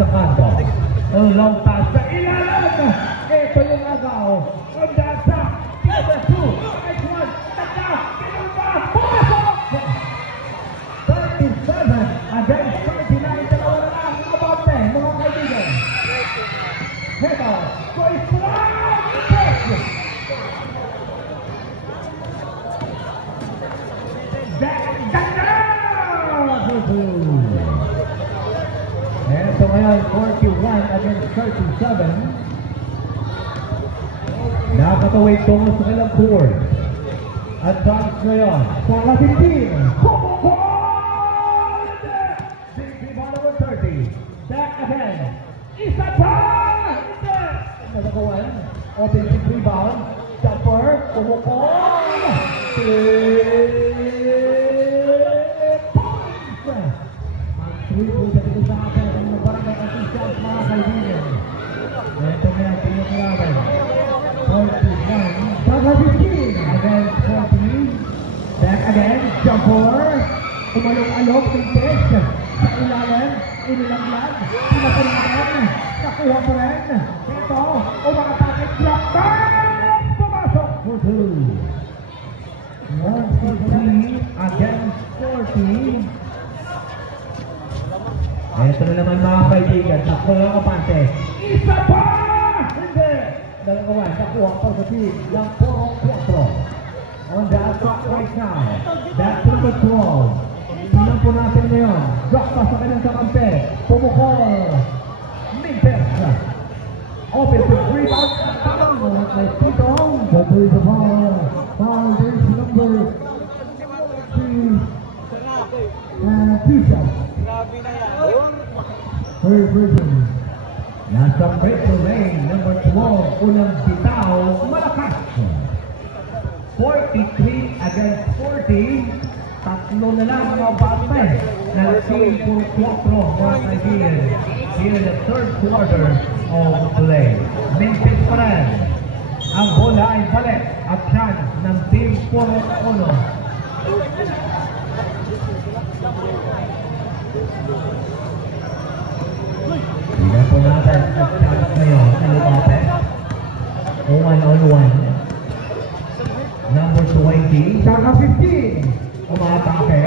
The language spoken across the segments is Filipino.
sa kanto. Long pass sa ilalim. Ito yung agaw. On the attack. Number 2. Next one. Tata. Kinumba. Pumasok. 37 against 39. Dalawa na lang. Abante, mga kaibigan. Ito. Koy Strong. Ito ngayon, 41 against 37. Nakatawid tungo sa kailang board. Advance ngayon. Para 15. Big rebound number 30. Back again. Isa pa! Nagagawan. Offensive rebound. Jumper. Pumukol. 3 points at ito sa akin ang barangay officials, mga kaibigan. Ito na yung pinakalaban. 41. Back 15 against 40. Back again. Jumper. Umalong-alok. Pintes. Sa ilalim. Inilanglag. Pinapunatan. Nakuha pa rin. Ito. Umakatake. Block back. Pumasok. 140 against 40. Ito na naman mga kaibigan, takbo lang kapante. Isa pa! Hindi! Dalagawan, nakuha pa sa team ng 4-4. On the attack right now. That's number 12. Tingnan po natin ngayon. Drop pa sa kanyang kakampi. Pumukol. Mintes. Offensive rebound. Tamang. Nice dito. That is the foul. Foul is number 2. And 2 shots. Third version. Nasa break to rain, number 12, unang bitaw, malakas. 43 against 40. Tatlo na lang mga bate ng team for 4 mga kaibigan. Here in the third quarter of play. Mintis pa rin. Ang bola ay balik at chance ng team 4-1. Tingnan po natin at chance ngayon sa lumapit. 1-on-1. Number 20. Saka 15. Umatake.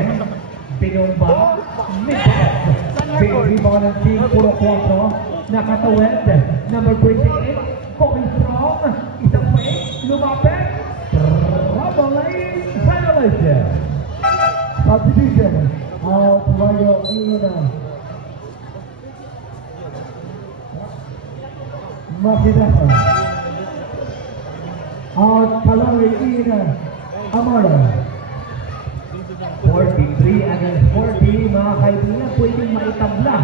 Pinumba. Mintes. Big rebound ng team. Puro 4. Nakatawid. Number 28. Kobe Strong. Isang fake. Lumapit. Trouble lane. Violation. Substitution. Out. Mario Ina. Makidaka. Out. Kalari Ina. Amara. 43 against 40. Mga kaibigan, pwedeng maitabla.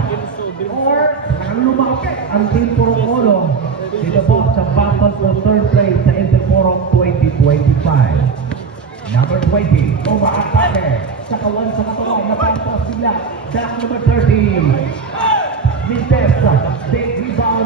Or, ang lumapit ang team Puro-Polo. Dito po sa battle for third place sa Interforum 2025. Number 20, umaatake. Sa kawan sa katawan, napasok sila. Back number 30. Mintes, big rebound